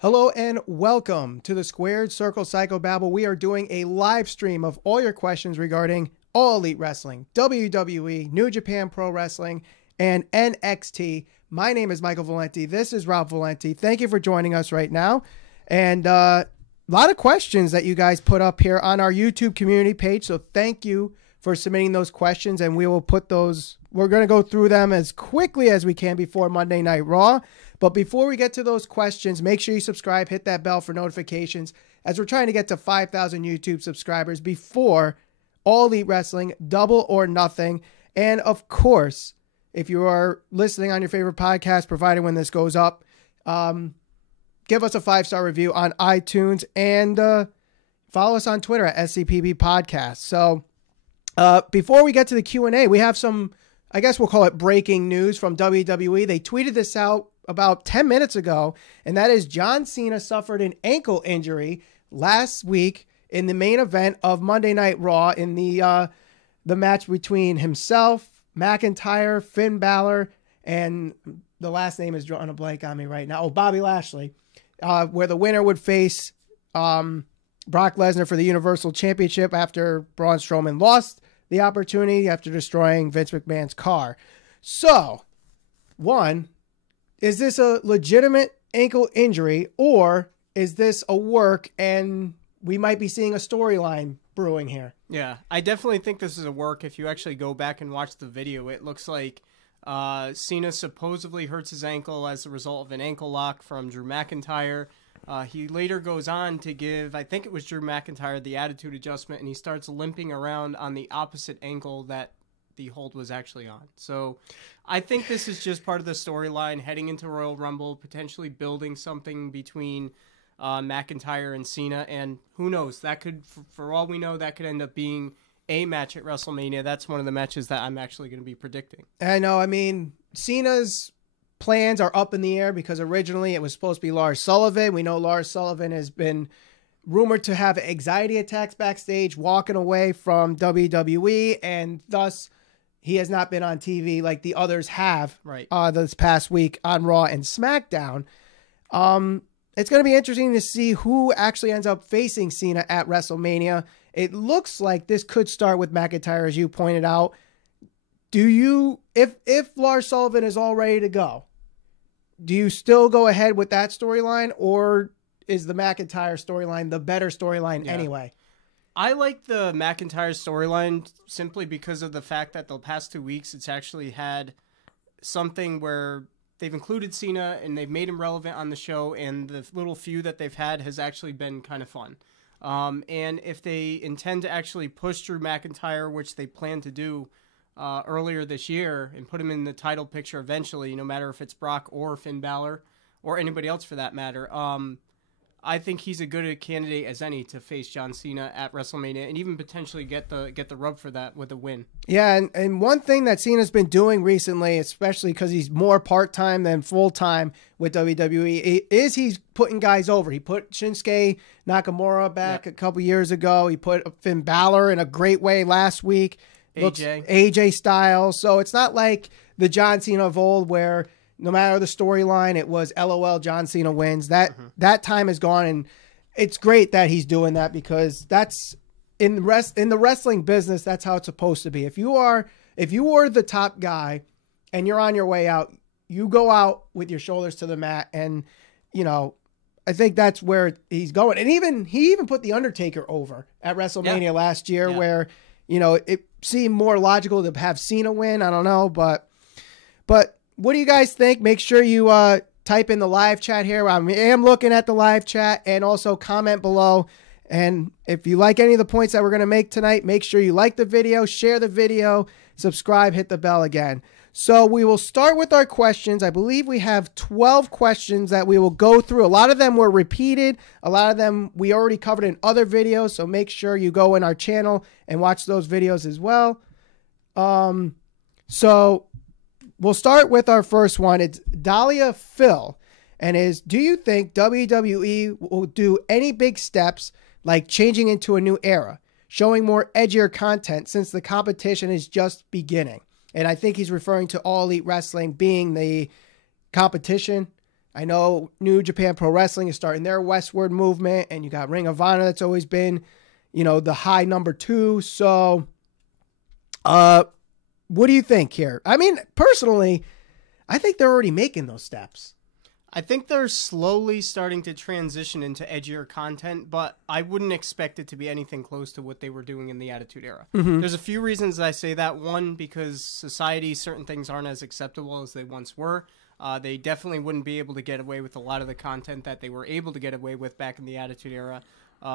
Hello and welcome to the Squared Circle Psychobabble. We are doing a live stream of all your questions regarding All Elite Wrestling, WWE, New Japan Pro Wrestling, and NXT. My name is Michael Valenti. This is Rob Valenti. Thank you for joining us right now. And a lot of questions that you guys put up here on our YouTube community page. So thank you for submitting those questions, and we will put those, we're going to go through them as quickly as we can before Monday Night Raw. But before we get to those questions, make sure you subscribe, hit that bell for notifications, as we're trying to get to 5,000 YouTube subscribers before All Elite Wrestling, Double or Nothing. And of course, if you are listening on your favorite podcast, provided when this goes up, give us a 5-star review on iTunes and follow us on Twitter at SCPB Podcast. So before we get to the Q&A, we have some, I guess we'll call it breaking news from WWE. They tweeted this out about 10 minutes ago, and that is John Cena suffered an ankle injury last week in the main event of Monday Night Raw in the match between himself, McIntyre, Finn Balor, and the last name is drawing a blank on me right now. Oh, Bobby Lashley, where the winner would face Brock Lesnar for the Universal Championship after Braun Strowman lost the opportunity after destroying Vince McMahon's car. So, one, is this a legitimate ankle injury, or is this a work and we might be seeing a storyline brewing here? Yeah, I definitely think this is a work. If you actually go back and watch the video, it looks like Cena supposedly hurts his ankle as a result of an ankle lock from Drew McIntyre. He later goes on to give, I think it was Drew McIntyre, the attitude adjustment, and he starts limping around on the opposite ankle that the hold was actually on. So I think this is just part of the storyline heading into Royal Rumble, potentially building something between McIntyre and Cena. And who knows, that could, for all we know, that could end up being a match at WrestleMania. That's one of the matches that I'm actually going to be predicting. I know. I mean, Cena's plans are up in the air because originally it was supposed to be Lars Sullivan. We know Lars Sullivan has been rumored to have anxiety attacks backstage, walking away from WWE, and thus he has not been on TV like the others have this past week on Raw and SmackDown. It's going to be interesting to see who actually ends up facing Cena at WrestleMania. It looks like this could start with McIntyre, as you pointed out. Do you, if Lars Sullivan is all ready to go, do you still go ahead with that storyline, or is the McIntyre storyline the better storyline anyway? I like the McIntyre storyline simply because of the fact that the past 2 weeks it's actually had something where they've included Cena and they've made him relevant on the show, and the little few that they've had has actually been kind of fun. And if they intend to actually push Drew McIntyre, which they plan to do earlier this year, and put him in the title picture eventually, no matter if it's Brock or Finn Balor or anybody else for that matter, I think he's a good candidate as any to face John Cena at WrestleMania and even potentially get the rub for that with a win. Yeah, and one thing that Cena's been doing recently, especially because he's more part-time than full-time with WWE, is he's putting guys over. He put Shinsuke Nakamura back a couple years ago. He put Finn Balor in a great way last week. AJ Styles. So it's not like the John Cena of old where no matter the storyline, it was LOL, John Cena wins. That time is gone, and it's great that he's doing that because that's in the wrestling business. That's how it's supposed to be. If you are the top guy and you're on your way out, you go out with your shoulders to the mat, and I think that's where he's going. And he even put the Undertaker over at WrestleMania last year, where it seemed more logical to have Cena win. I don't know, but. What do you guys think? Make sure you type in the live chat here. I am looking at the live chat, and also comment below. And if you like any of the points that we're going to make tonight, make sure you like the video, share the video, subscribe, hit the bell again. So we will start with our questions. I believe we have 12 questions that we will go through. A lot of them were repeated. A lot of them we already covered in other videos. So make sure you go in our channel and watch those videos as well. So we'll start with our first one. It's Dahlia Phil, and do you think WWE will do any big steps like changing into a new era, showing more edgier content since the competition is just beginning? And I think he's referring to All Elite Wrestling being the competition. I know New Japan Pro Wrestling is starting their westward movement, and you got Ring of Honor that's always been, the high number 2. So, what do you think here? I mean, personally, I think they're already making those steps. I think they're slowly starting to transition into edgier content, but I wouldn't expect it to be anything close to what they were doing in the Attitude Era. Mm-hmm. There's a few reasons I say that. One, because society, certain things aren't as acceptable as they once were. They definitely wouldn't be able to get away with a lot of the content that they were able to get away with back in the Attitude Era.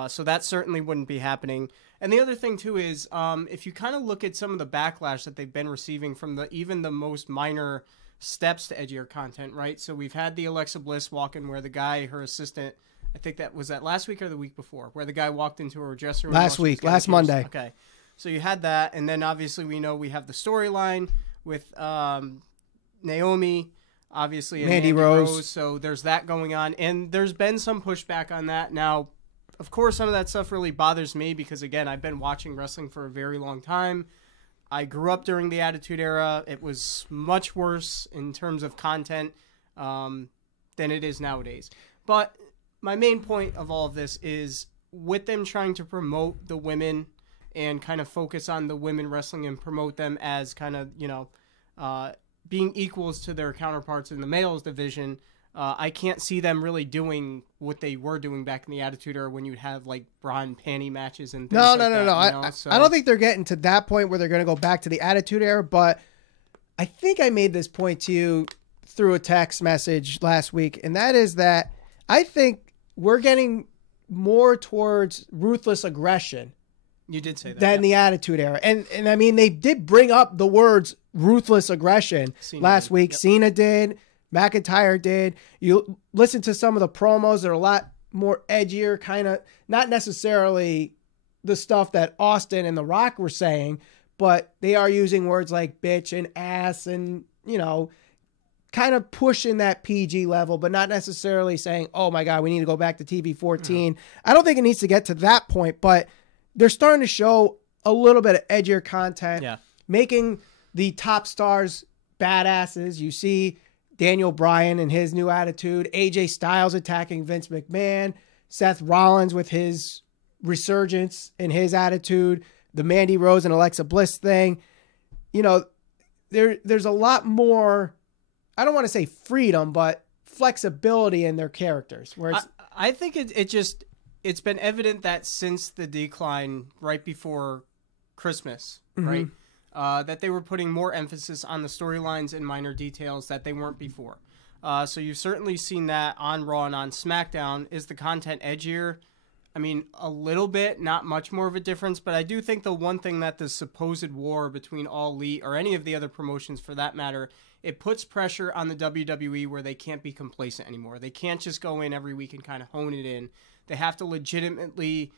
So that certainly wouldn't be happening. And the other thing, too, is if you kind of look at some of the backlash that they've been receiving from even the most minor steps to edgier content, right? So we've had the Alexa Bliss walk-in where the guy, her assistant, I think that was that last week or the week before, where the guy walked into her dressing room. Last Monday. Okay. So you had that, and then obviously we know we have the storyline with Naomi, obviously, and Mandy Rose. So there's that going on, and there's been some pushback on that. Now, of course, some of that stuff really bothers me because, again, I've been watching wrestling for a very long time. I grew up during the Attitude Era. It was much worse in terms of content than it is nowadays. But my main point of all of this is with them trying to promote the women and kind of focus on the women wrestling and promote them as kind of, being equals to their counterparts in the males division, I can't see them really doing what they were doing back in the Attitude Era when you'd have like bra and panty matches and things No. I don't think they're getting to that point where they're going to go back to the Attitude Era, but I think I made this point to you through a text message last week, and that is that I think we're getting more towards ruthless aggression. You did say that. Than the Attitude Era. And I mean, they did bring up the words ruthless aggression last week. Yep. Cena did. McIntyre did. You listen to some of the promos. They're a lot more edgier, kind of not necessarily the stuff that Austin and The Rock were saying, but they are using words like bitch and ass and, kind of pushing that PG level, but not necessarily saying, oh my God, we need to go back to TV 14. I don't think it needs to get to that point, but they're starting to show a little bit of edgier content, making the top stars badasses. You see Daniel Bryan and his new attitude, AJ Styles attacking Vince McMahon, Seth Rollins with his resurgence and his attitude, the Mandy Rose and Alexa Bliss thing. There's a lot more, I don't want to say freedom, but flexibility in their characters. Whereas I think it's been evident that since the decline right before Christmas, right? That they were putting more emphasis on the storylines and minor details that they weren't before. So you've certainly seen that on Raw and on SmackDown. Is the content edgier? I mean, a little bit, not much more of a difference, but I do think the one thing that the supposed war between All Elite or any of the other promotions for that matter, it puts pressure on the WWE where they can't be complacent anymore. They can't just go in every week and kind of hone it in. They have to legitimately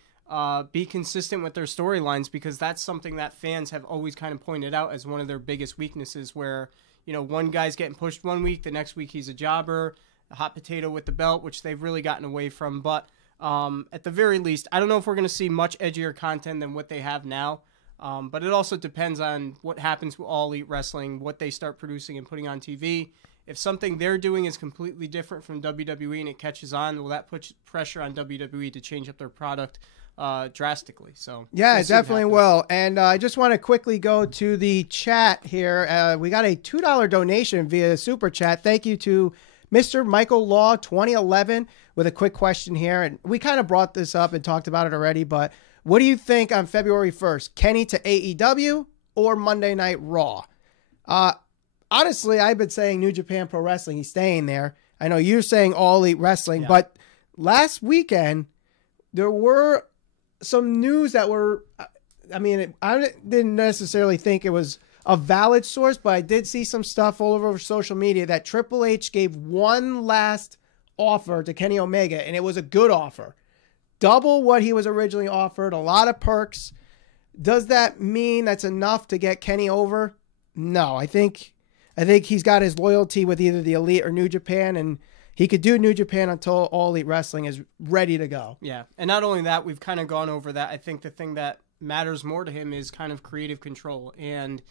be consistent with their storylines because that's something that fans have always kind of pointed out as one of their biggest weaknesses where, one guy's getting pushed one week, the next week he's a jobber, a hot potato with the belt, which they've really gotten away from. But at the very least, I don't know if we're going to see much edgier content than what they have now. But it also depends on what happens with All Elite Wrestling, what they start producing and putting on TV. If something they're doing is completely different from WWE and it catches on, well, that puts pressure on WWE to change up their product drastically. So yeah, it definitely will. And I just want to quickly go to the chat here. We got a $2 donation via Super Chat. Thank you to Mr. Michael Law 2011 with a quick question here. And we kind of brought this up and talked about it already, but what do you think on February 1st? Kenny to AEW or Monday Night Raw? Honestly, I've been saying New Japan Pro Wrestling. He's staying there. I know you're saying All Elite Wrestling, but last weekend, there were some news that were, I didn't necessarily think it was a valid source, but I did see some stuff all over social media that Triple H gave one last offer to Kenny Omega, and it was a good offer. Double what he was originally offered, a lot of perks. Does that mean that's enough to get Kenny over? No, I think he's got his loyalty with either the Elite or New Japan, and he could do New Japan until All Elite Wrestling is ready to go. Yeah, and not only that, we've kind of gone over that. I think the thing that matters more to him is kind of creative control and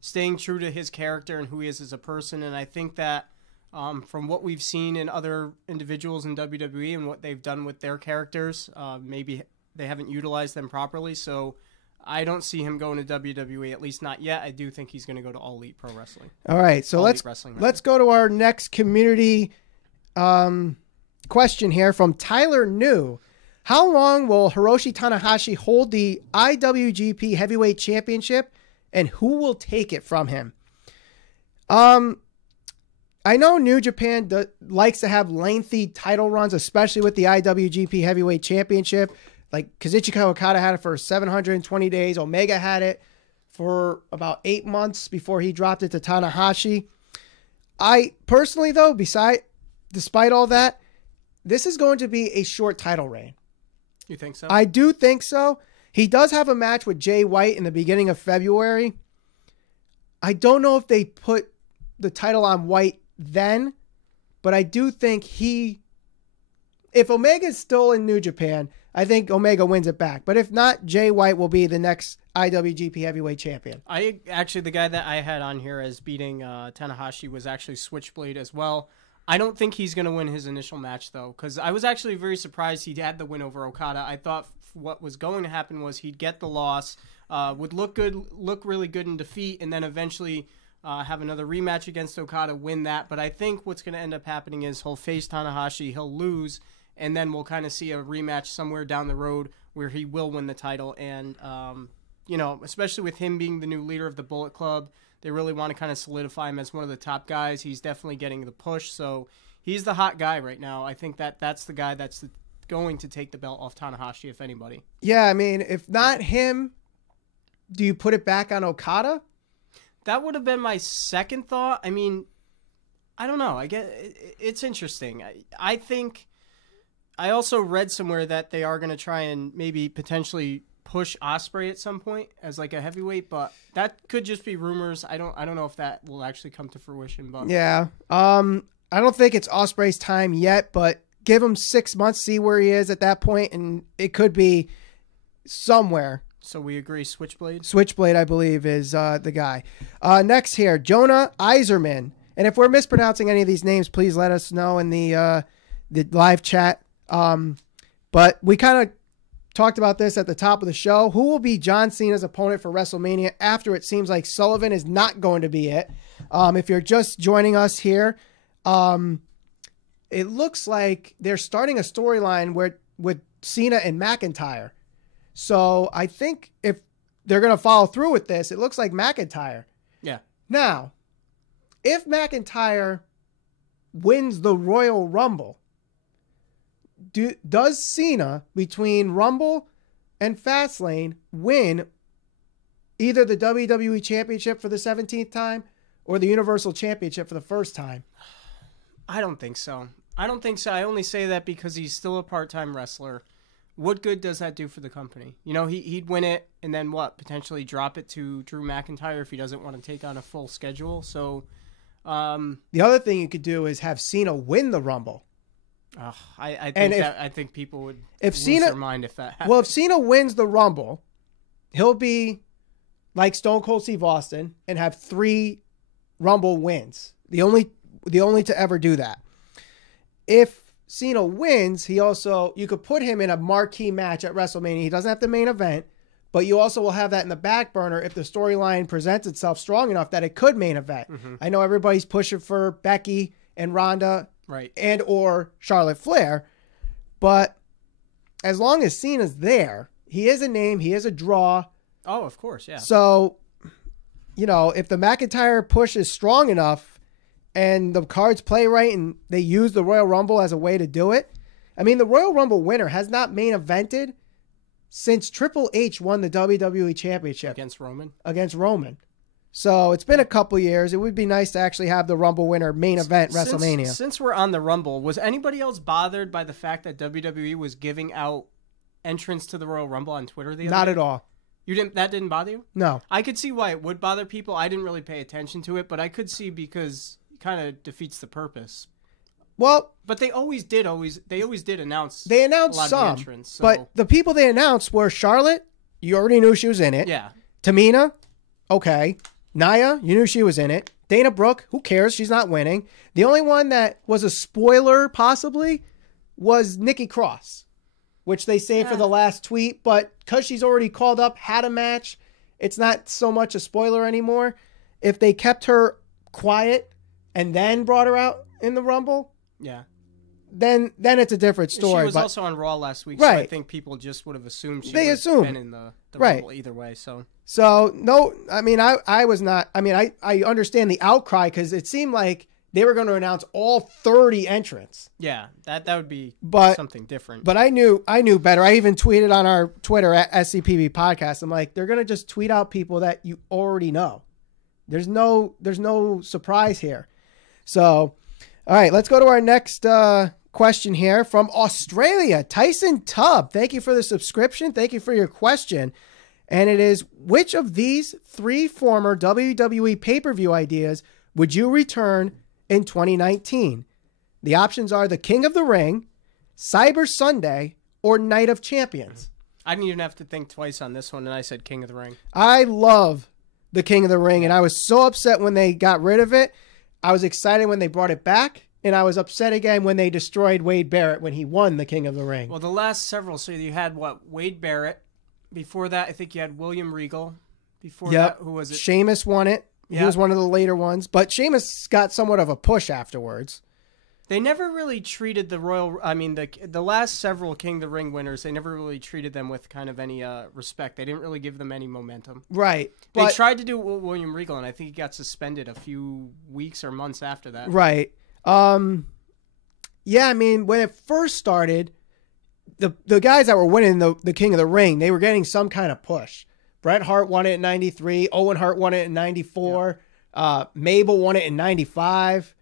staying true to his character and who he is as a person, and I think that From what we've seen in other individuals in WWE and what they've done with their characters, maybe they haven't utilized them properly. So I don't see him going to WWE, at least not yet. I do think he's going to go to All Elite Pro Wrestling. All right, so let's go to our next community question here from Tyler New. How long will Hiroshi Tanahashi hold the IWGP Heavyweight Championship, and who will take it from him? I know New Japan likes to have lengthy title runs, especially with the IWGP Heavyweight Championship. Like Kazuchika Okada had it for 720 days. Omega had it for about 8 months before he dropped it to Tanahashi. I personally, though, despite all that, this is going to be a short title reign. You think so? I do think so. He does have a match with Jay White in the beginning of February. I don't know if they put the title on White then, but I do think if Omega is still in New Japan, I think Omega wins it back. But if not, Jay White will be the next IWGP Heavyweight Champion. The guy that I had on here as beating Tanahashi was actually Switchblade as well. I don't think he's going to win his initial match, though, because I was actually very surprised he had the win over Okada. I thought what was going to happen was he'd get the loss, would look really good in defeat, and then eventually have another rematch against Okada, win that. But I think what's going to end up happening is he'll face Tanahashi, he'll lose, and then we'll kind of see a rematch somewhere down the road where he will win the title. And, especially with him being the new leader of the Bullet Club, they really want to kind of solidify him as one of the top guys. He's definitely getting the push. So he's the hot guy right now. I think that's the guy that's going to take the belt off Tanahashi, if anybody. Yeah, I mean, if not him, do you put it back on Okada? That would have been my second thought. I mean, I don't know. It's interesting. I think I also read somewhere that they are going to try and maybe potentially push Ospreay at some point as like a heavyweight, but that could just be rumors. I don't know if that will actually come to fruition. But yeah, I don't think it's Ospreay's time yet, but give him 6 months, see where he is at that point, and it could be somewhere. So we agree, Switchblade? Switchblade, I believe, is the guy. Next here, Jonah Iserman. And if we're mispronouncing any of these names, please let us know in the live chat. But we kind of talked about this at the top of the show. Who will be John Cena's opponent for WrestleMania after it seems like Sullivan is not going to be it? If you're just joining us here, it looks like they're starting a storyline with Cena and McIntyre. So I think if they're going to follow through with this, it looks like McIntyre. Yeah. Now, if McIntyre wins the Royal Rumble, does Cena, between Rumble and Fastlane, win either the WWE Championship for the 17th time or the Universal Championship for the first time? I don't think so. I only say that because he's still a part-time wrestler. What good does that do for the company? He'd win it and then what? Potentially drop it to Drew McIntyre if he doesn't want to take on a full schedule. So the other thing you could do is have Cena win the Rumble. I think people would lose their mind if that happened. Well, if Cena wins the Rumble, he'll be like Stone Cold Steve Austin and have 3 Rumble wins. The only to ever do that. If Cena wins, you could put him in a marquee match at WrestleMania. He doesn't have the main event, but you also will have that in the back burner if the storyline presents itself strong enough that it could main event. Mm-hmm. I know everybody's pushing for Becky and Ronda, right, and or Charlotte Flair, but as long as Cena's there, he is a name, he is a draw. Oh, of course, yeah. So, if the McIntyre push is strong enough and the cards play right and they use the Royal Rumble as a way to do it. I mean, the Royal Rumble winner has not main evented since Triple H won the WWE Championship. Against Roman. So it's been a couple years. It would be nice to actually have the Rumble winner main event WrestleMania. Since we're on the Rumble, was anybody else bothered by the fact that WWE was giving out entrance to the Royal Rumble on Twitter the other day? Not at all. That didn't bother you? No. I could see why it would bother people. I didn't really pay attention to it, but I could see because kind of defeats the purpose. Well, but they always did announce. They announced a lot some, of the entrants, so. But the people they announced were Charlotte. You already knew she was in it. Yeah. Tamina, okay. Nia, you knew she was in it. Dana Brooke, who cares? She's not winning. The only one that was a spoiler, possibly, was Nikki Cross, which they saved for the last tweet. But because she's already called up, had a match, it's not so much a spoiler anymore. If they kept her quiet and then brought her out in the Rumble, then it's a different story. She was also on Raw last week, right. so I think people just would have assumed she would have been in the Rumble either way. So no, I mean, I was not. I mean, I understand the outcry because it seemed like they were going to announce all 30 entrants. Yeah, that would be something different. But I knew better. I even tweeted on our Twitter at SCPB Podcast. I'm like, they're going to just tweet out people that you already know. There's no surprise here. So, all right, let's go to our next question here from Australia. Tyson Tubb, thank you for the subscription. Thank you for your question. And it is, which of these 3 former WWE pay-per-view ideas would you return in 2019? The options are the King of the Ring, Cyber Sunday, or Night of Champions. I didn't even have to think twice on this one, and I said King of the Ring. I love the King of the Ring, and I was so upset when they got rid of it. I was excited when they brought it back, and I was upset again when they destroyed Wade Barrett when he won the King of the Ring. Well, the last several, so you had, Wade Barrett. Before that, I think you had William Regal. Before that, who was it? Sheamus won it. He was one of the later ones, but Sheamus got somewhat of a push afterwards. They never really treated the last several King of the Ring winners, they never really treated them with kind of any respect. They didn't really give them any momentum. Right. They tried to do William Regal, and I think he got suspended a few weeks or months after that. Right. Yeah, I mean, when it first started, the guys that were winning the King of the Ring, they were getting some kind of push. Bret Hart won it in 93. Owen Hart won it in 94. Mabel won it in 95.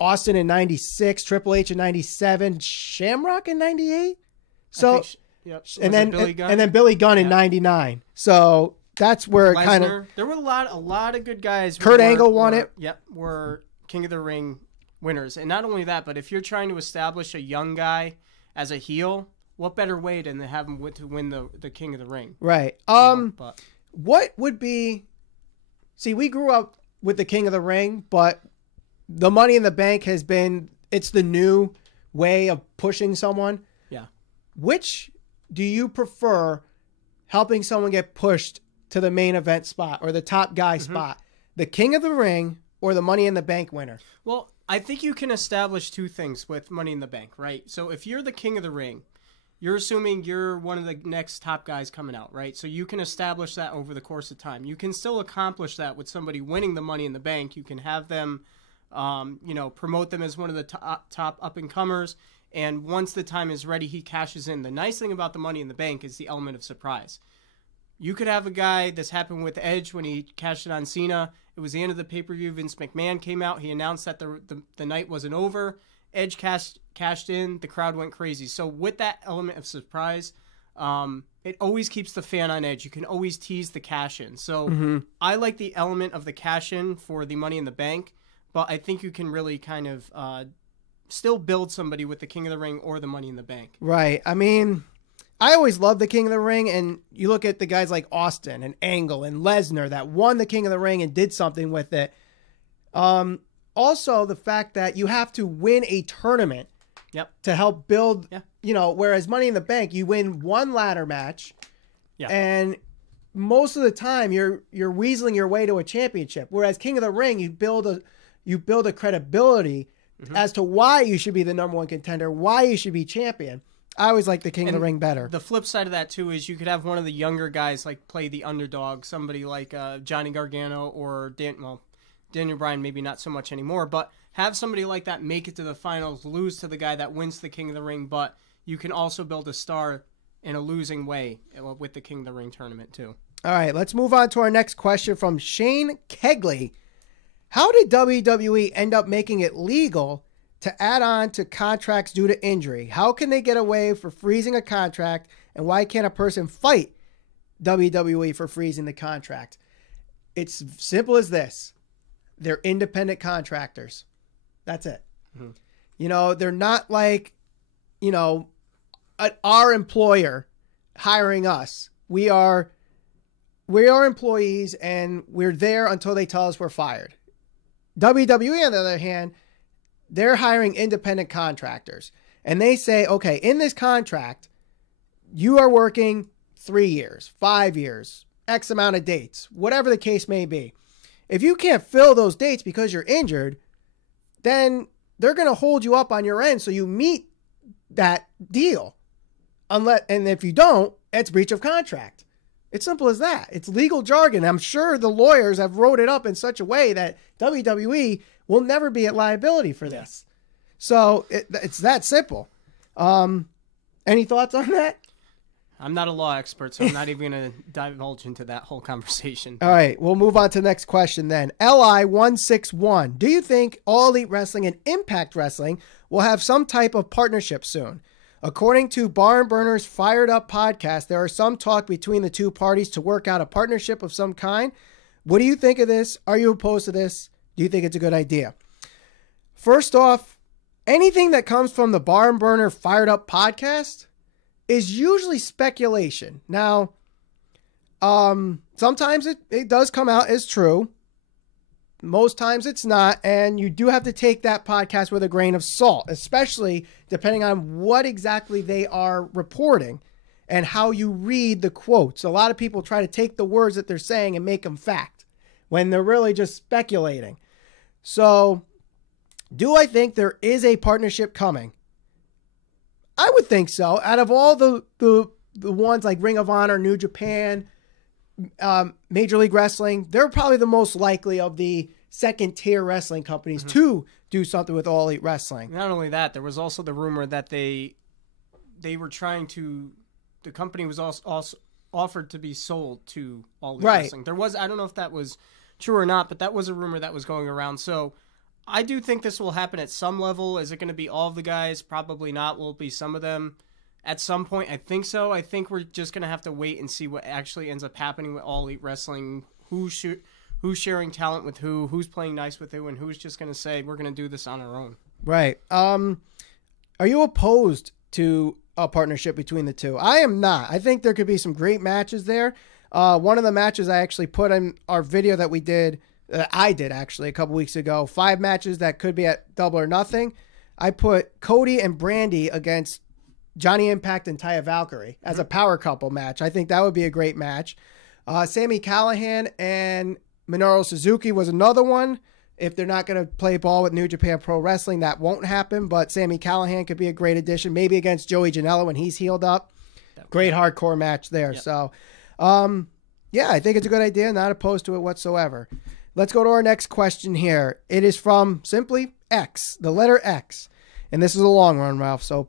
Austin in 96. Triple H in 97. Shamrock in 98. So, and then Billy Gunn in 99. So that's where it kind of. There were a lot of good guys. Kurt Angle won it. Yep, were King of the Ring winners, and not only that, but if you're trying to establish a young guy as a heel, what better way than to have him to win the King of the Ring? Right. What would be... See, we grew up with the King of the Ring, but the Money in the Bank has been... It's the new way of pushing someone. Yeah. Which do you prefer helping someone get pushed to the main event spot or the top guy spot? The King of the Ring or the Money in the Bank winner? Well, I think you can establish two things with Money in the Bank, right? So if you're the King of the Ring, you're assuming you're one of the next top guys coming out, right? So you can establish that over the course of time. You can still accomplish that with somebody winning the Money in the Bank. You can have them, promote them as one of the top up-and-comers, and once the time is ready, he cashes in. The nice thing about the Money in the Bank is the element of surprise. You could have a guy, this happened with Edge when he cashed it on Cena. It was the end of the pay-per-view. Vince McMahon came out. He announced that the night wasn't over. Edge cashed in. The crowd went crazy. So with that element of surprise, it always keeps the fan on edge. You can always tease the cash-in. So I like the element of the cash-in for the Money in the Bank, but I think you can really kind of still build somebody with the King of the Ring or the Money in the Bank. Right. I mean, I always loved the King of the Ring, and you look at the guys like Austin and Angle and Lesnar that won the King of the Ring and did something with it. Also, the fact that you have to win a tournament to help build, whereas Money in the Bank, you win one ladder match, and most of the time you're weaseling your way to a championship. Whereas King of the Ring, you build a credibility as to why you should be the number one contender, why you should be champion. I always like the King of the Ring better. The flip side of that, too, is you could have one of the younger guys like play the underdog, somebody like Johnny Gargano or Daniel Bryan, maybe not so much anymore, but have somebody like that make it to the finals, lose to the guy that wins the King of the Ring, but you can also build a star in a losing way with the King of the Ring tournament, too. All right, let's move on to our next question from Shane Kegley. How did WWE end up making it legal to add on to contracts due to injury? How can they get away for freezing a contract, and why can't a person fight WWE for freezing the contract? It's simple as this. They're independent contractors. That's it. They're not like, our employer hiring us. We are employees, and we're there until they tell us we're fired. WWE, on the other hand, they're hiring independent contractors. And they say, okay, in this contract, you are working 3 years, 5 years, X amount of dates, whatever the case may be. If you can't fill those dates because you're injured, then they're going to hold you up on your end so you meet that deal. And if you don't, it's breach of contract. It's simple as that. It's legal jargon. I'm sure the lawyers have wrote it up in such a way that WWE will never be at liability for this. So it's that simple. Any thoughts on that? I'm not a law expert, so I'm not even going to divulge into that whole conversation. All right, we'll move on to the next question then. LI161, do you think All Elite Wrestling and Impact Wrestling will have some type of partnership soon? According to Barn Burner's Fired Up podcast, there are some talk between the two parties to work out a partnership of some kind. What do you think of this? Are you opposed to this? Do you think it's a good idea? First off, anything that comes from the Barn Burner Fired Up podcast is usually speculation. Now, sometimes it does come out as true. Most times it's not, and you do have to take that podcast with a grain of salt, especially depending on what exactly they are reporting and how you read the quotes. A lot of people try to take the words that they're saying and make them fact when they're really just speculating. So, do I think there is a partnership coming? I would think so. Out of all the ones like Ring of Honor, New Japan, Major League Wrestling, they're probably the most likely of the second tier wrestling companies to do something with All Elite Wrestling. Not only that, there was also the rumor that they were trying to, the company was also offered to be sold to All Elite Wrestling. There was, I don't know if that was true or not, but that was a rumor that was going around. So I do think this will happen at some level. Is it going to be all of the guys? Probably not. Will it be some of them? At some point, I think so. I think we're just going to have to wait and see what actually ends up happening with All Elite Wrestling. Who's sharing talent with who's playing nice with who, and who's just going to say, we're going to do this on our own. Right. Are you opposed to a partnership between the two? I am not. I think there could be some great matches there. One of the matches I actually put in our video that we did, I did actually a couple weeks ago, 5 matches that could be at Double or Nothing. I put Cody and Brandy against Johnny Impact and Taya Valkyrie as a power couple match. I think that would be a great match. Sami Callihan and Minoru Suzuki was another one. If they're not going to play ball with New Japan Pro Wrestling, that won't happen, but Sami Callihan could be a great addition, maybe against Joey Janela when he's healed up. Great hardcore match there. Yep. So, yeah, I think it's a good idea. Not opposed to it whatsoever. Let's go to our next question here. It is from simply X, the letter X. And this is a long run, Ralph. So,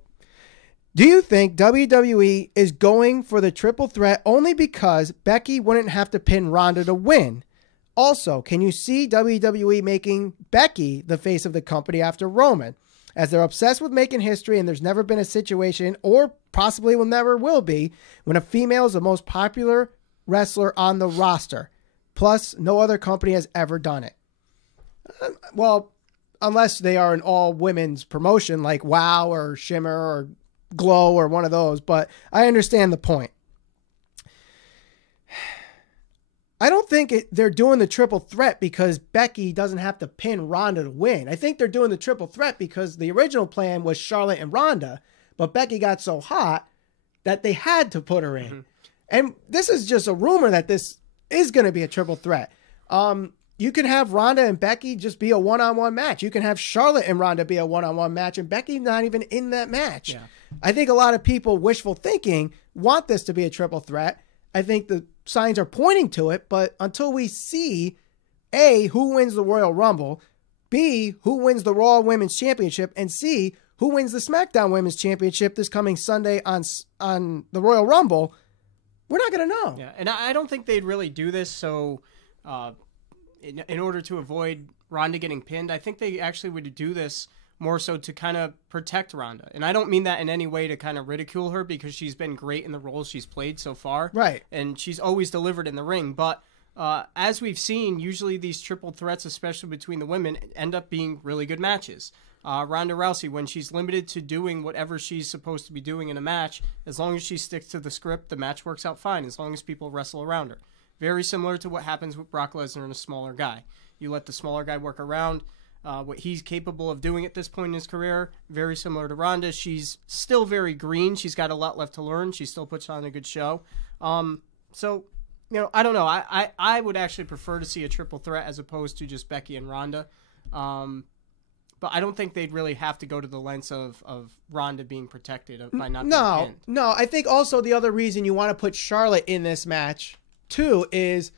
do you think WWE is going for the triple threat only because Becky wouldn't have to pin Ronda to win? Also, can you see WWE making Becky the face of the company after Roman? As they're obsessed with making history, and there's never been a situation, or possibly will never will be, when a female is the most popular wrestler on the roster. Plus, no other company has ever done it. Well, unless they are an all-women's promotion like WOW or Shimmer or Glow or one of those, but I understand the point. I don't think they're doing the triple threat because Becky doesn't have to pin Ronda to win. I think they're doing the triple threat because the original plan was Charlotte and Ronda, but Becky got so hot that they had to put her in. Mm-hmm. And this is just a rumor that this is going to be a triple threat. You can have Ronda and Becky just be a one-on-one match. You can have Charlotte and Ronda be a one-on-one match, and Becky's not even in that match. Yeah. I think a lot of people, wishful thinking, want this to be a triple threat. I think the signs are pointing to it, but until we see, A, who wins the Royal Rumble, B, who wins the Raw Women's Championship, and C, who wins the SmackDown Women's Championship this coming Sunday on the Royal Rumble, we're not going to know. Yeah, and I don't think they'd really do this, so in order to avoid Ronda getting pinned, I think they actually would do this more so to kind of protect Ronda. And I don't mean that in any way to kind of ridicule her, because she's been great in the roles she's played so far. Right. And she's always delivered in the ring. But as we've seen, usually these triple threats, especially between the women, end up being really good matches. Ronda Rousey, when she's limited to doing whatever she's supposed to be doing in a match, as long as she sticks to the script, the match works out fine, as long as people wrestle around her. Very similar to what happens with Brock Lesnar and a smaller guy. You let the smaller guy work around. What he's capable of doing at this point in his career, very similar to Ronda. She's still very green. She's got a lot left to learn. She still puts on a good show. So, I don't know. I would actually prefer to see a triple threat as opposed to just Becky and Ronda. But I don't think they'd really have to go to the lengths of Ronda being protected by not being pinned. No, I think also the other reason you want to put Charlotte in this match, too, is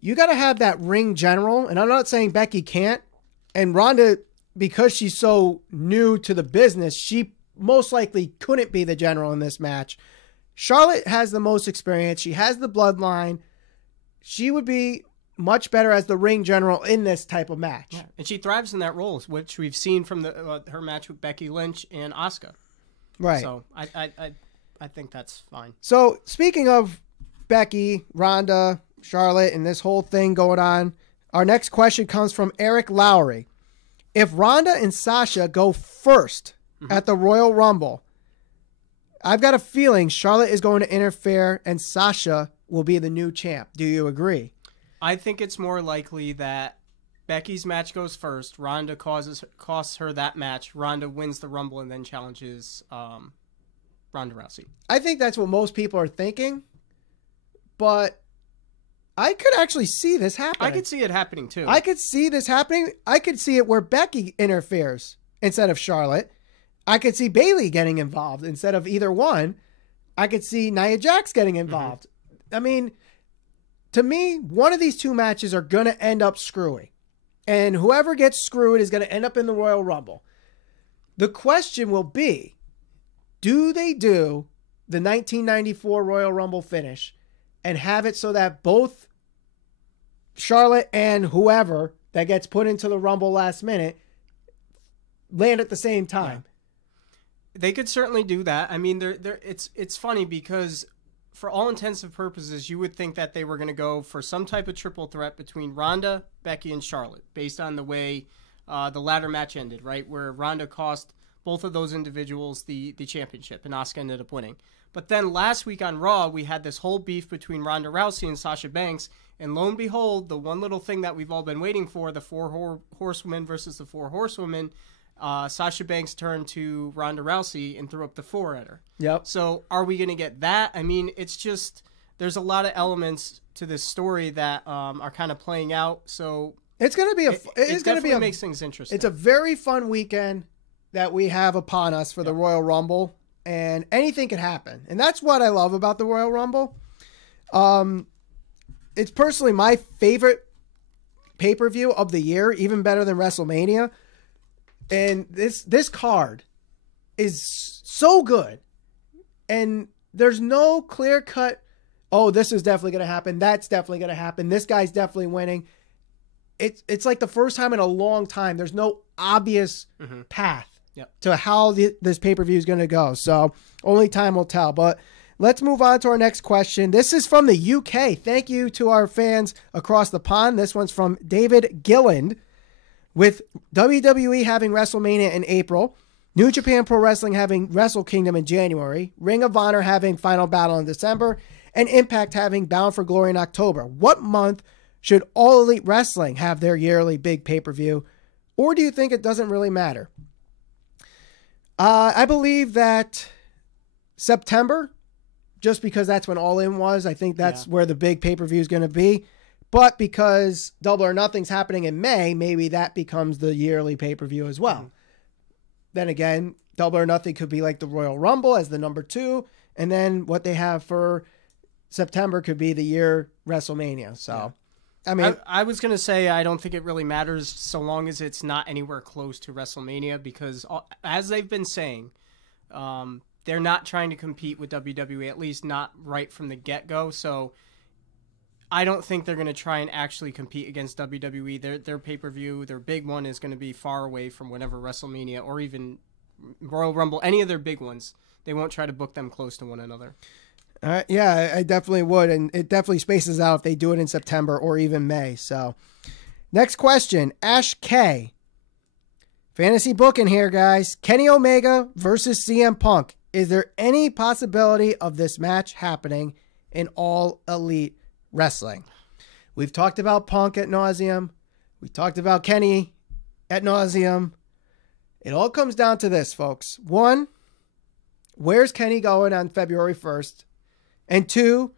you got to have that ring general. And I'm not saying Becky can't. And Ronda, because she's so new to the business, she most likely couldn't be the general in this match. Charlotte has the most experience. She has the bloodline. She would be much better as the ring general in this type of match. Yeah. And she thrives in that role, which we've seen from her match with Becky Lynch and Asuka. Right. So I think that's fine. So speaking of Becky, Ronda, Charlotte, and this whole thing going on, our next question comes from Eric Lowry. If Ronda and Sasha go first at the Royal Rumble, I've got a feeling Charlotte is going to interfere and Sasha will be the new champ. Do you agree? I think it's more likely that Becky's match goes first. Ronda costs her that match. Ronda wins the Rumble and then challenges Ronda Rousey. I think that's what most people are thinking, but I could actually see this happening. I could see it happening too. I could see this happening. I could see it where Becky interferes instead of Charlotte. I could see Bayley getting involved instead of either one. I could see Nia Jax getting involved. I mean, to me, one of these two matches are going to end up screwy. And whoever gets screwed is going to end up in the Royal Rumble. The question will be, do they do the 1994 Royal Rumble finish and have it so that both Charlotte and whoever that gets put into the Rumble last minute land at the same time? Yeah. They could certainly do that. I mean, it's funny because for all intents and purposes, you would think that they were going to go for some type of triple threat between Ronda, Becky, and Charlotte based on the way the ladder match ended, right? Where Ronda cost both of those individuals the championship and Asuka ended up winning. But then last week on Raw, we had this whole beef between Ronda Rousey and Sasha Banks. And lo and behold, the one little thing that we've all been waiting for, the four horsewomen versus the four horsewomen, Sasha Banks turned to Ronda Rousey and threw up the 4 at her. Yep. So are we going to get that? I mean, it's just, there's a lot of elements to this story that are kind of playing out. So it's going to be it makes things interesting. It's a very fun weekend that we have upon us for the Royal Rumble. And anything can happen. And that's what I love about the Royal Rumble. It's personally my favorite pay-per-view of the year, even better than WrestleMania. And this card is so good. And there's no clear-cut, oh, this is definitely going to happen. That's definitely going to happen. This guy's definitely winning. It's like the first time in a long time. There's no obvious path to how this pay-per-view is going to go. So only time will tell. But let's move on to our next question. This is from the UK. Thank you to our fans across the pond. This one's from David Gilland. With WWE having WrestleMania in April, New Japan Pro Wrestling having Wrestle Kingdom in January, Ring of Honor having Final Battle in December, and Impact having Bound for Glory in October, what month should All Elite Wrestling have their yearly big pay-per-view? Or do you think it doesn't really matter? I believe that September, just because that's when All In was. I think that's where the big pay-per-view is going to be. But because Double or Nothing's happening in May, maybe that becomes the yearly pay-per-view as well. Then again, Double or Nothing could be like the Royal Rumble as the number 2. And then what they have for September could be the year WrestleMania. So, I mean, I was going to say I don't think it really matters so long as it's not anywhere close to WrestleMania, because as they've been saying, they're not trying to compete with WWE, at least not right from the get-go. So I don't think they're going to try and actually compete against WWE. Their pay-per-view, their big one, is going to be far away from whatever WrestleMania or even Royal Rumble, any of their big ones. They won't try to book them close to one another. Yeah, I definitely would. And it definitely spaces out if they do it in September or even May. So next question, Ash K. Fantasy booking here, guys. Kenny Omega versus CM Punk. Is there any possibility of this match happening in All Elite Wrestling? We've talked about Punk ad nauseum. We talked about Kenny ad nauseum. It all comes down to this, folks. 1, where's Kenny going on February 1st? And 2,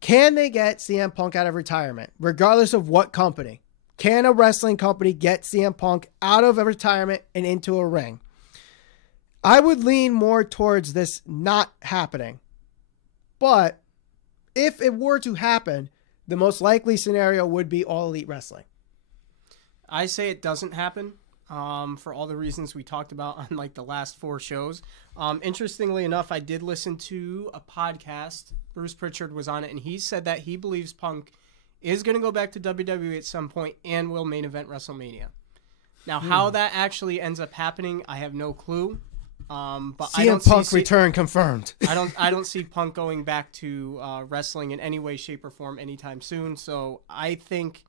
can they get CM Punk out of retirement, regardless of what company? Can a wrestling company get CM Punk out of a retirement and into a ring? I would lean more towards this not happening. But if it were to happen, the most likely scenario would be All Elite Wrestling. I say it doesn't happen. For all the reasons we talked about on like the last 4 shows. Interestingly enough, I did listen to a podcast. Bruce Pritchard was on it, and he said that he believes Punk is going to go back to WWE at some point and will main event WrestleMania. Now, how that actually ends up happening, I have no clue. But I don't Punk return confirmed. I don't see Punk going back to wrestling in any way, shape, or form anytime soon. So I think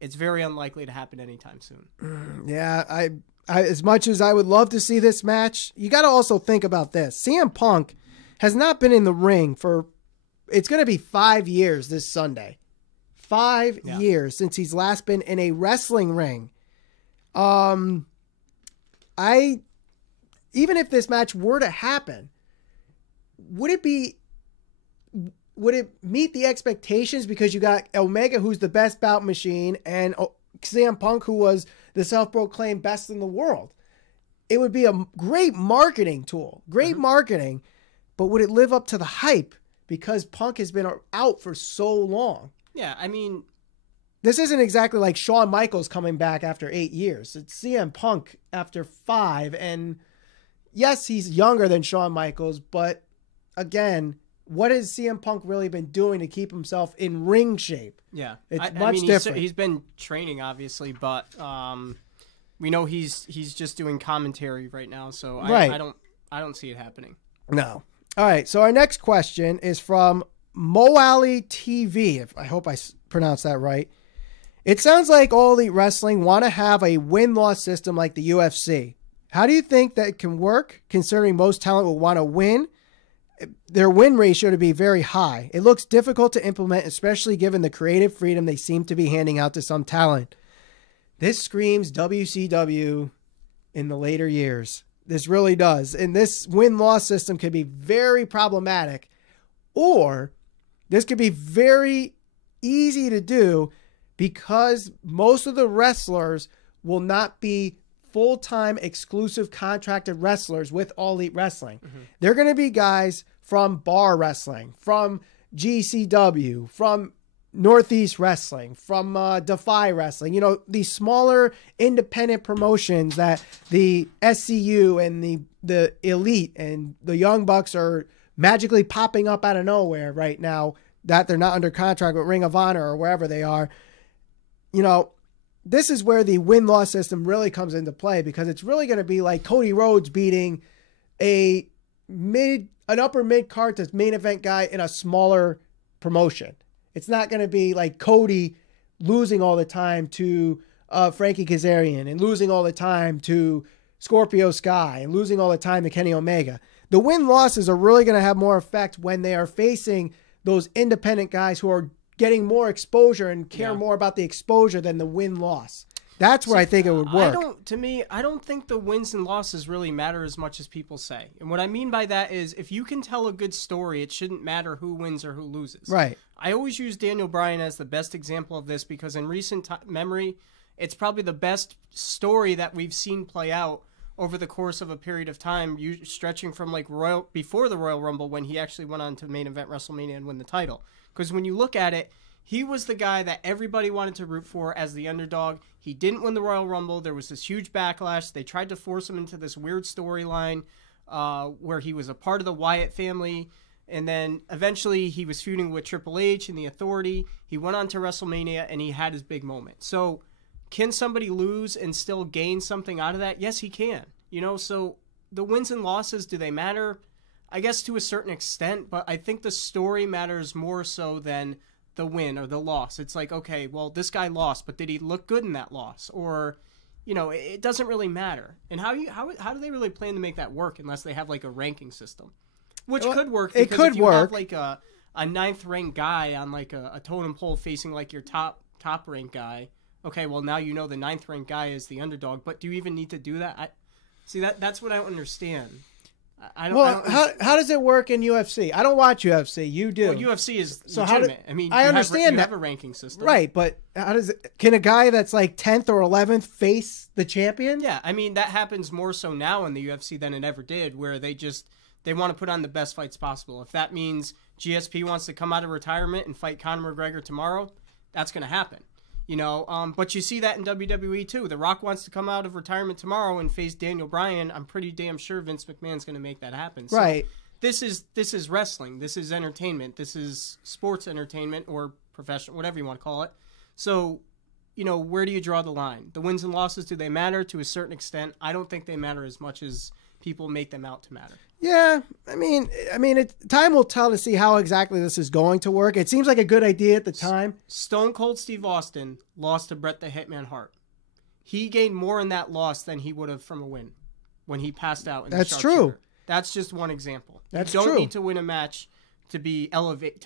it's very unlikely to happen anytime soon. Yeah, I as much as I would love to see this match, you got to also think about this. CM Punk has not been in the ring for, it's going to be 5 years this Sunday. 5 years since he's last been in a wrestling ring. Even if this match were to happen, would it meet the expectations because you got Omega, who's the best bout machine, and CM Punk, who was the self-proclaimed best in the world? It would be a great marketing tool, marketing, but would it live up to the hype because Punk has been out for so long? Yeah, I mean, this isn't exactly like Shawn Michaels coming back after 8 years. It's CM Punk after 5, and yes, he's younger than Shawn Michaels, but again, what has CM Punk really been doing to keep himself in ring shape? Yeah, it's much different. He's been training, obviously, but we know he's just doing commentary right now, so I don't see it happening. No. All right, so our next question is from Moali TV. I hope I pronounced that right. It sounds like All Elite Wrestling want to have a win-loss system like the UFC. How do you think that can work, considering most talent will want to win? Their win ratio to be very high. It looks difficult to implement, especially given the creative freedom they seem to be handing out to some talent. This screams WCW in the later years. This really does. And this win-loss system could be very problematic, or this could be very easy to do because most of the wrestlers will not be full-time exclusive contracted wrestlers with All Elite Wrestling. They're going to be guys from Bar Wrestling, from GCW, from Northeast Wrestling, from Defy Wrestling. You know, these smaller independent promotions that the SCU and the Elite and the Young Bucks are magically popping up out of nowhere right now that they're not under contract with Ring of Honor or wherever they are. You know, this is where the win-loss system really comes into play, because it's really going to be like Cody Rhodes beating an upper mid-card to main event guy in a smaller promotion. It's not going to be like Cody losing all the time to Frankie Kazarian and losing all the time to Scorpio Sky and losing all the time to Kenny Omega. The win-losses are really going to have more effect when they are facing those independent guys who are getting more exposure and care more about the exposure than the win-loss. That's where I think it would work. I don't think the wins and losses really matter as much as people say. And what I mean by that is, if you can tell a good story, it shouldn't matter who wins or who loses. Right. I always use Daniel Bryan as the best example of this, because in recent memory, it's probably the best story that we've seen play out over the course of a period of time, stretching from like before the Royal Rumble, when he actually went on to main event WrestleMania and win the title. Because when you look at it, he was the guy that everybody wanted to root for as the underdog. He didn't win the Royal Rumble. There was this huge backlash. They tried to force him into this weird storyline where he was a part of the Wyatt family. And then eventually he was feuding with Triple H and the Authority. He went on to WrestleMania and he had his big moment. So can somebody lose and still gain something out of that? Yes, he can. You know, so the wins and losses, do they matter? I guess to a certain extent, but I think the story matters more so than the win or the loss. It's like, okay, well, this guy lost, but did he look good in that loss? Or, you know, it doesn't really matter. And how do they really plan to make that work unless they have like a ranking system? Which could work. It could work. Have like a ninth ranked guy on like a totem pole facing like your top ranked guy, okay, well, now you know the 9th ranked guy is the underdog, but do you even need to do that? That's what I don't understand. Well, how does it work in UFC? I don't watch UFC. You do. Well, UFC is legitimate. I understand that. You have a ranking system. Right, but can a guy that's like 10th or 11th face the champion? Yeah, I mean, that happens more so now in the UFC than it ever did, where they want to put on the best fights possible. If that means GSP wants to come out of retirement and fight Conor McGregor tomorrow, that's going to happen. But you see that in WWE too. The Rock wants to come out of retirement tomorrow and face Daniel Bryan. I'm pretty damn sure Vince McMahon's going to make that happen. So right. This is wrestling. This is entertainment. This is sports entertainment or professional, whatever you want to call it. So, where do you draw the line? The wins and losses, do they matter to a certain extent? I don't think they matter as much as people make them out to matter. Yeah, I mean, time will tell to see how exactly this is going to work. It seems like a good idea at the time. Stone Cold Steve Austin lost to Bret the Hitman Hart. He gained more in that loss than he would have from a win when he passed out in the That's true. That's just one example. That's you don't true. need to win a match to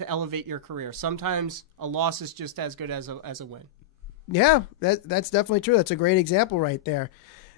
elevate your career. Sometimes a loss is just as good as a win. Yeah, that's definitely true. That's a great example right there.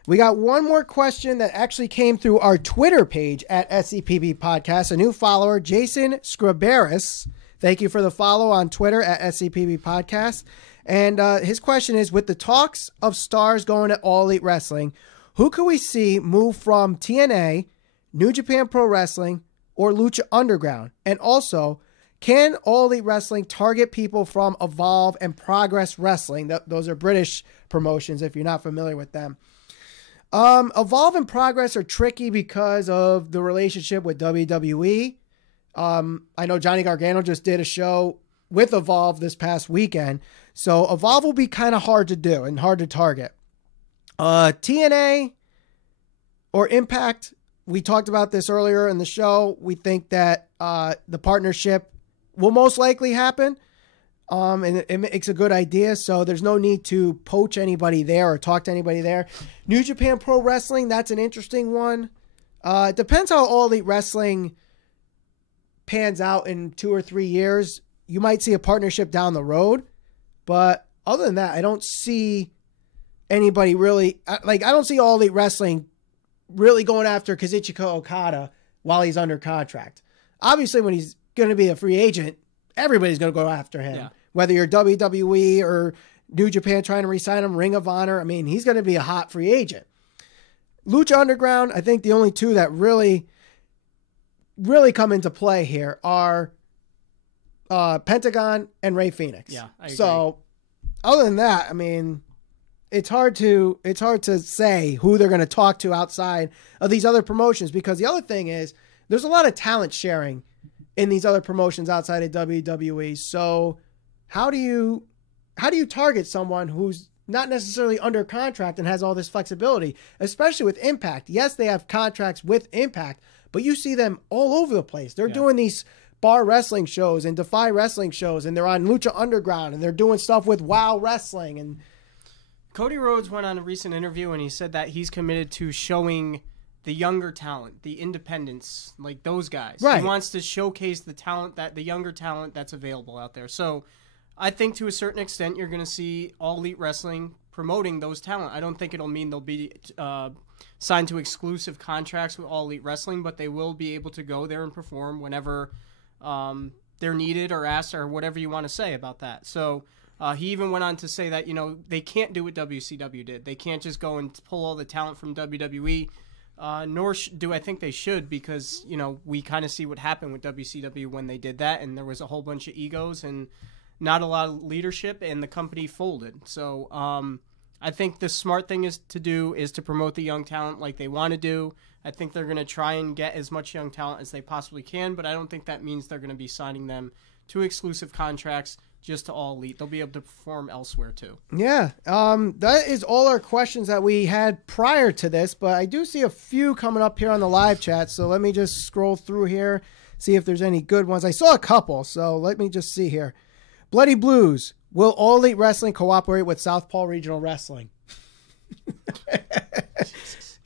We got one more question that actually came through our Twitter page at SCPB Podcast. A new follower, Jason Scriberis. Thank you for the follow on Twitter at SCPB Podcast. And his question is, with the talks of stars going to All Elite Wrestling, who could we see move from TNA, New Japan Pro Wrestling, or Lucha Underground? And also, can All Elite Wrestling target people from Evolve and Progress Wrestling? Those are British promotions, if you're not familiar with them. Evolve and Progress are tricky because of the relationship with WWE. I know Johnny Gargano just did a show with Evolve this past weekend. So Evolve will be kind of hard to do and hard to target. TNA or Impact, we talked about this earlier in the show. We think that the partnership will most likely happen. And it makes a good idea, so there's no need to poach anybody there or talk to anybody there. New Japan Pro Wrestling, that's an interesting one. It depends how All Elite Wrestling pans out in 2 or 3 years. You might see a partnership down the road, but other than that, I don't see anybody really... I don't see All Elite Wrestling really going after Kazuchika Okada while he's under contract. Obviously, when he's going to be a free agent, everybody's going to go after him. Yeah. Whether you're WWE or New Japan trying to re-sign him, Ring of Honor, he's going to be a hot free agent. Lucha Underground, I think the only two that really come into play here are Pentagon and Rey Fenix. Yeah, I agree. So other than that, it's hard to say who they're going to talk to outside of these other promotions, because the other thing is there's a lot of talent sharing in these other promotions outside of WWE. So how do you target someone who's not necessarily under contract and has all this flexibility, especially with Impact? Yes, they have contracts with Impact, but you see them all over the place. They're doing these bar wrestling shows and Defy wrestling shows, and they're on Lucha Underground, and they're doing stuff with WOW Wrestling. And Cody Rhodes went on a recent interview and he said that he's committed to showing the younger talent, the independents, like those guys. Right. He wants to showcase the younger talent that's available out there. So I think to a certain extent you're going to see All Elite Wrestling promoting those talent. I don't think it'll mean they'll be signed to exclusive contracts with All Elite Wrestling, but they will be able to go there and perform whenever they're needed or asked, or whatever you want to say about that. So he even went on to say that, they can't do what WCW did. They can't just go and pull all the talent from WWE. Nor do I think they should, because, we kind of see what happened with WCW when they did that, and there was a whole bunch of egos and not a lot of leadership, and the company folded. So I think the smart thing is to promote the young talent like they want to do. I think they're going to try and get as much young talent as they possibly can, but I don't think that means they're going to be signing them to exclusive contracts just to All Elite. They'll be able to perform elsewhere too. Yeah, that is all our questions that we had prior to this, but I do see a few coming up here on the live chat, so let me just scroll through here, see if there's any good ones. I saw a couple, so let me just see here. Bloody Blues, will All Elite Wrestling cooperate with Southpaw Regional Wrestling?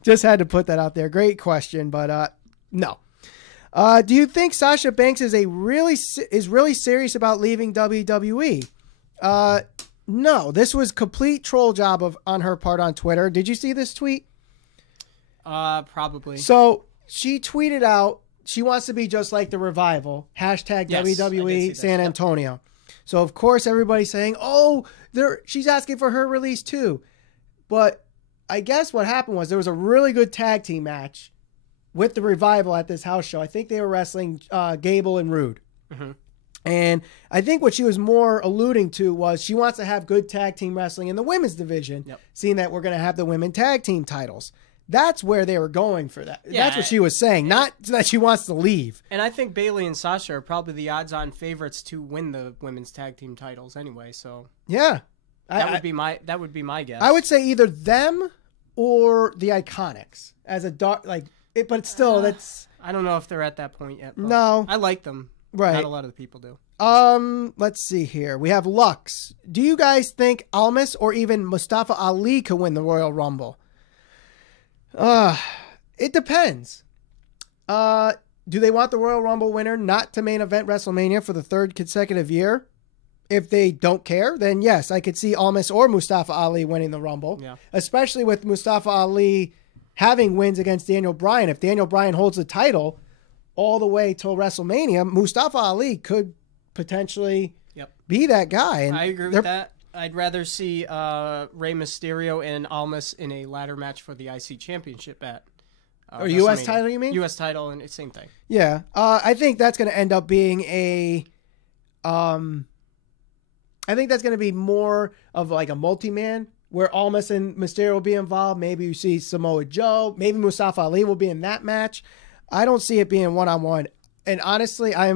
Just had to put that out there. Great question, but no. Do you think Sasha Banks is really serious about leaving WWE? No, this was complete troll job on her part on Twitter. Did you see this tweet? Probably. So she tweeted out she wants to be just like the Revival. Hashtag Yes, WWE San Antonio. So of course everybody's saying, oh, she's asking for her release too. But I guess what happened was there was a really good tag team match with the Revival at this house show. I think they were wrestling Gable and Rude. Mm-hmm. And I think what she was more alluding to was she wants to have good tag team wrestling in the women's division, seeing that we're going to have the women tag team titles. That's where they were going for that. Yeah, that's what she was saying, not that she wants to leave. And I think Bayley and Sasha are probably the odds-on favorites to win the women's tag team titles anyway. So yeah, that would be my guess. I would say either them or the Iconics as a dark but still that's. I don't know if they're at that point yet. No, I like them. Right. Not a lot of the people do. Let's see here. We have Lux. Do you guys think Almas or even Mustafa Ali could win the Royal Rumble? It depends. Do they want the Royal Rumble winner not to main event WrestleMania for the third consecutive year? If they don't care, then yes, I could see Almas or Mustafa Ali winning the Rumble. Yeah. Especially with Mustafa Ali having wins against Daniel Bryan. If Daniel Bryan holds the title all the way till WrestleMania, Mustafa Ali could potentially be that guy. And I agree with that. I'd rather see Rey Mysterio and Almas in a ladder match for the IC Championship at or U.S. title, you mean? U.S. title, and it's same thing. Yeah. I think that's going to end up being a I think that's going to be more of like a multi-man where Almas and Mysterio will be involved. Maybe you see Samoa Joe. Maybe Mustafa Ali will be in that match. I don't see it being one-on-one. And honestly, I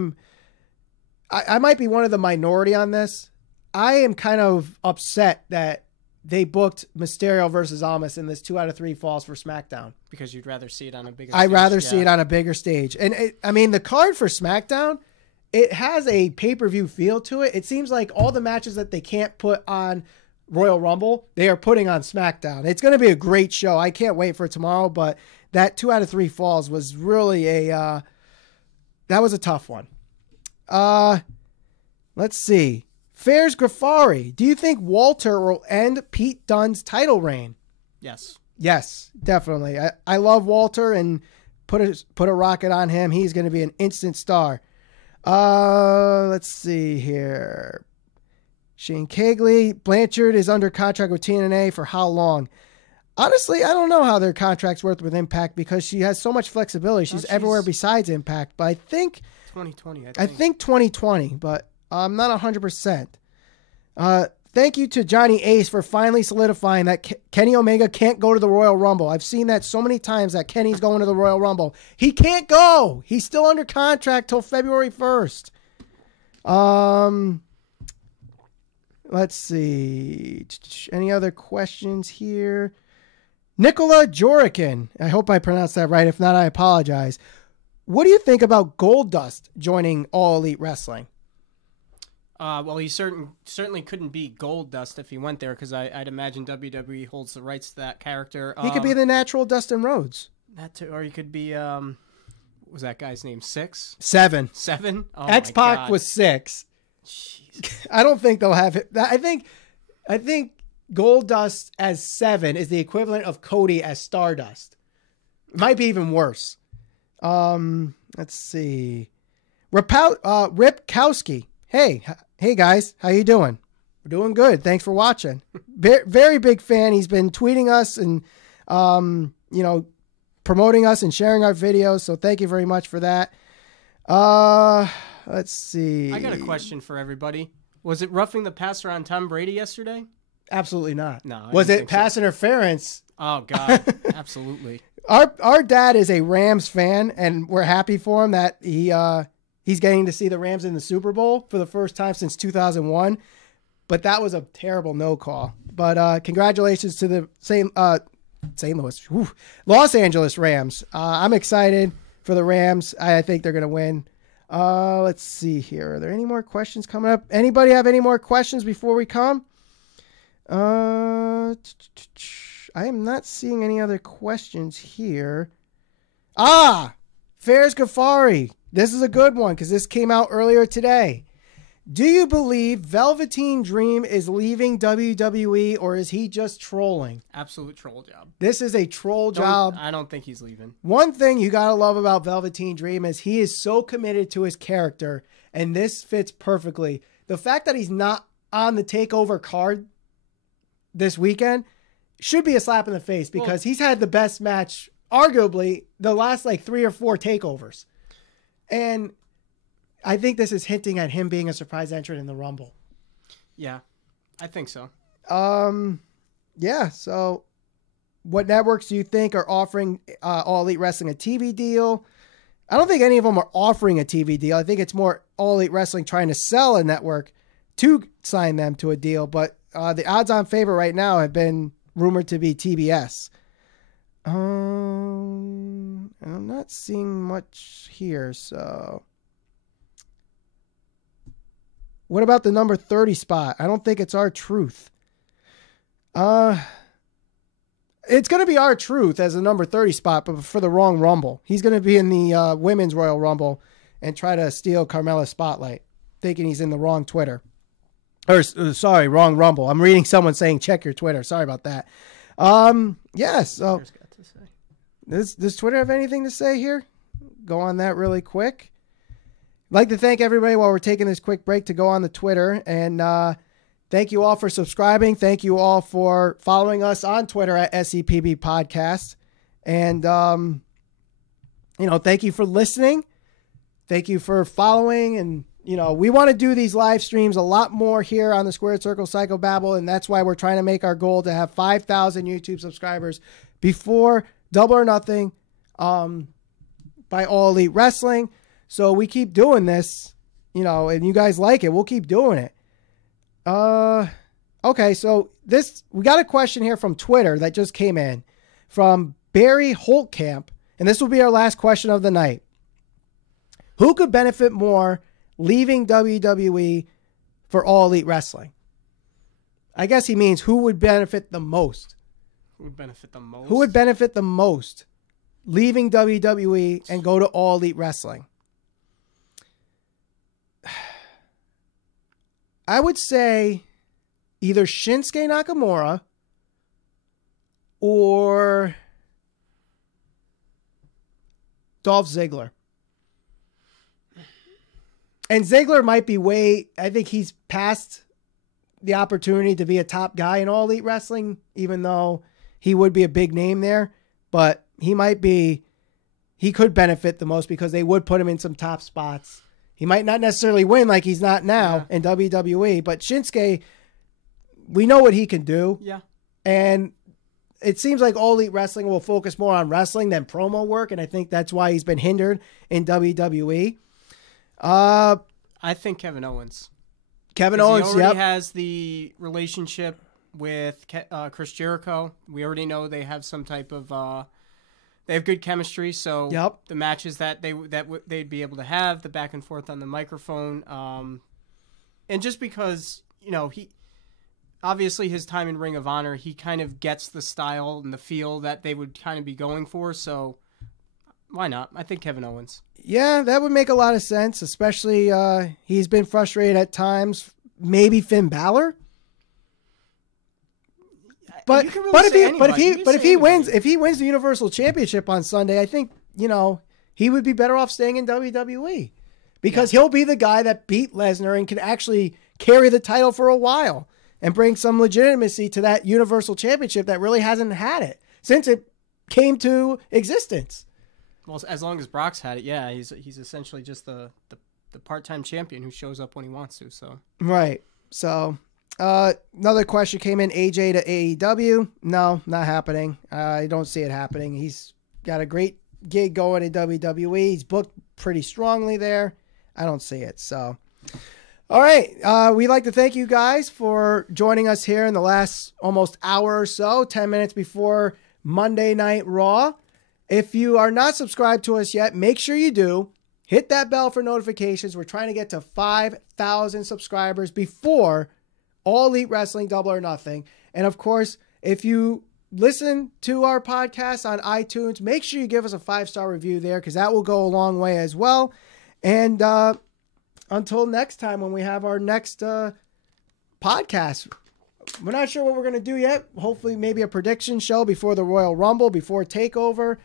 might be one of the minority on this. I am kind of upset that they booked Mysterio versus Almas in this 2 out of 3 falls for SmackDown. Because you'd rather see it on a bigger stage. I'd rather see it on a bigger stage. And the card for SmackDown, it has a pay-per-view feel to it. It seems like all the matches that they can't put on Royal Rumble, they are putting on SmackDown. It's going to be a great show. I can't wait for tomorrow, but that 2 out of 3 falls was really that was a tough one. Let's see. Fairs Grafari, do you think Walter will end Pete Dunne's title reign? Yes. Yes, definitely. I love Walter and put a rocket on him. He's going to be an instant star. Let's see here. Shane Kegley, Blanchard is under contract with TNA for how long? Honestly, I don't know how their contract's worth with Impact because she has so much flexibility. She's everywhere besides Impact. But I think 2020. I think 2020, but I'm not 100%. Thank you to Johnny Ace for finally solidifying that Kenny Omega can't go to the Royal Rumble. I've seen that so many times that Kenny's going to the Royal Rumble. He can't go. He's still under contract till February 1st. Let's see. Any other questions here? Nicola Jorikin. I hope I pronounced that right. If not, I apologize. What do you think about Goldust joining All Elite Wrestling? Well, he certainly couldn't be Goldust if he went there because I'd imagine WWE holds the rights to that character. He could be the natural Dustin Rhodes. That too, or he could be what was that guy's name? 6? 7. 7? Oh, X-Pac was 6. Jeez. I don't think they'll have it. I think Goldust as 7 is the equivalent of Cody as Stardust. It might be even worse. Let's see. Ripkowski. Hey guys, how you doing? We're doing good. Thanks for watching. Very big fan. He's been tweeting us and promoting us and sharing our videos. So thank you very much for that. Let's see. I got a question for everybody. Was it roughing the passer on Tom Brady yesterday? Absolutely not. No. Was it pass interference? Oh God, absolutely. Our dad is a Rams fan, and we're happy for him that he's getting to see the Rams in the Super Bowl for the first time since 2001. But that was a terrible no call. But congratulations to the Los Angeles Rams. I'm excited for the Rams. I think they're going to win. Let's see here. Are there any more questions coming up? Anybody have any more questions before we come? I am not seeing any other questions here. Fairs Ghaffari. This is a good one because this came out earlier today. Do you believe Velveteen Dream is leaving WWE, or is he just trolling? Absolute troll job. This is a troll job. I don't think he's leaving. One thing you got to love about Velveteen Dream is he is so committed to his character, and this fits perfectly. The fact that he's not on the TakeOver card this weekend should be a slap in the face, because he's had the best match, arguably, the last like 3 or 4 takeovers. And I think this is hinting at him being a surprise entrant in the Rumble. Yeah, I think so. Yeah. So what networks do you think are offering All Elite Wrestling a TV deal? I don't think any of them are offering a TV deal. I think it's more All Elite Wrestling trying to sell a network to sign them to a deal. But the odds-on favorite right now have been rumored to be TBS. And I'm not seeing much here, so... What about the number 30 spot? I don't think it's R-Truth. It's going to be R-Truth as a number 30 spot, but for the wrong Rumble. He's going to be in the Women's Royal Rumble and try to steal Carmella's spotlight, thinking he's in the wrong Twitter. Sorry, wrong Rumble. I'm reading someone saying check your Twitter. Sorry about that. Yeah, so does Twitter have anything to say here? Go on that really quick. I'd like to thank everybody while we're taking this quick break to go on the Twitter. And thank you all for subscribing. Thank you all for following us on Twitter at SEPB Podcast. And, thank you for listening. Thank you for following. And, we want to do these live streams a lot more here on the Squared Circle Psychobabble. And that's why we're trying to make our goal to have 5,000 YouTube subscribers before Double or Nothing by All Elite Wrestling. So we keep doing this, and you guys like it. We'll keep doing it. Okay, so we got a question here from Twitter that just came in from Barry Holtkamp, and this will be our last question of the night. Who could benefit more leaving WWE for All Elite Wrestling? I guess he means who would benefit the most. Who would benefit the most? Who would benefit the most leaving WWE and go to All Elite Wrestling? I would say either Shinsuke Nakamura or Dolph Ziggler. And Ziggler might be I think he's past the opportunity to be a top guy in All Elite Wrestling, even though he would be a big name there. But he could benefit the most because they would put him in some top spots. He might not necessarily win like he's not now in WWE, but Shinsuke, we know what he can do. Yeah. And it seems like All Elite Wrestling will focus more on wrestling than promo work, and I think that's why he's been hindered in WWE. I think Kevin Owens. Kevin Owens, he already has the relationship with Chris Jericho. We already know they have some type of... They have good chemistry, so the matches that they'd be able to have, the back and forth on the microphone, and just because he obviously his time in Ring of Honor, he kind of gets the style and the feel that they would kind of be going for. So why not? I think Kevin Owens. Yeah, that would make a lot of sense, especially he's been frustrated at times. Maybe Finn Balor. But if he wins the Universal Championship on Sunday, I think he would be better off staying in WWE because he'll be the guy that beat Lesnar and can actually carry the title for a while and bring some legitimacy to that Universal Championship that really hasn't had it since it came to existence. Well, as long as Brock's had it, he's essentially just the part-time champion who shows up when he wants to. So right, so. Another question came in, AJ to AEW. No, not happening. I don't see it happening. He's got a great gig going in WWE. He's booked pretty strongly there. I don't see it. So, all right. We'd like to thank you guys for joining us here in the last almost hour or so, 10 minutes before Monday Night Raw. If you are not subscribed to us yet, make sure you do. Hit that bell for notifications. We're trying to get to 5,000 subscribers before All Elite Wrestling Double or Nothing. And of course, if you listen to our podcast on iTunes, make sure you give us a 5-star review there because that will go a long way as well. And until next time when we have our next podcast. We're not sure what we're going to do yet. Hopefully maybe a prediction show before the Royal Rumble, before TakeOver.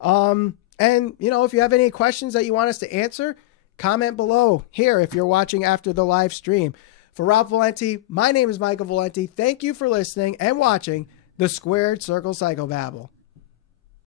And, you know, if you have any questions that you want us to answer, comment below here if you're watching after the live stream. For Rob Valenti, my name is Michael Valenti. Thank you for listening and watching the Squared Circle Psychobabble.